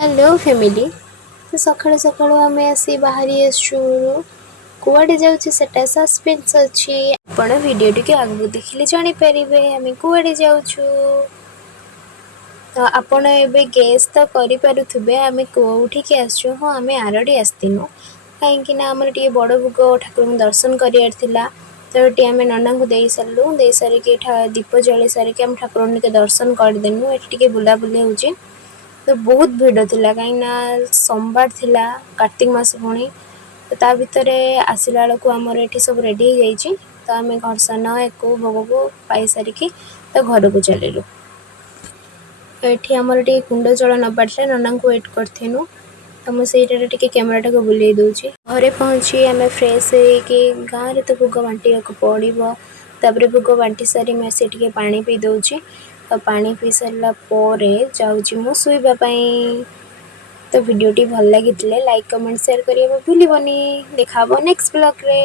Hello family. तो सकाळु सकाळु आमे आसी बाहरी आसछु कुआडे जाउछु सेटा सस्पेंस अछि आपण वीडियो टिके आगु देखिले जानि परिबे आमे कुआडे जाउछु। तो आपण एबे गेस तो करि पारुथबे आमे कोउठी के आसछु। हां आमे आरडी आस्तिनु काहे कि ना हमर टिके बड़ भोग ठाकुर दर्शन करियार थिला। तो टी आमे नन्ना को देई सरलु देई सारी के दीप जळी सारी के हम ठाकुर के दर्शन कर देनु। एठी टिके बुला बुले होउची तो बहुत भिड़ थिला कहीं ना सोमवार थिला कार्तिक मास पुणी तो ता भितर आसला बेलू आमर ये सब रेडी हो जाइए। तो आम घर सन एक भोग को पाई सारिकी तो घर को चलू। ये आमर टे कुंड जल नबार नना को वेट करूँ तो मुझे टे कैमेराटा को बुले दूसरी घरे पहुँची आम फ्रेश हो गाँव में तो भोग बांटा पड़ो। तापर भोग बांटी सारी मैं से पा पी दूची तो पानी पी सारा जाऊँगी मु शुवाई। तो वीडियोटी भल लगी लाइक कमेंट शेयर करने भूलनी। देखा नेक्स्ट ब्लॉग रे।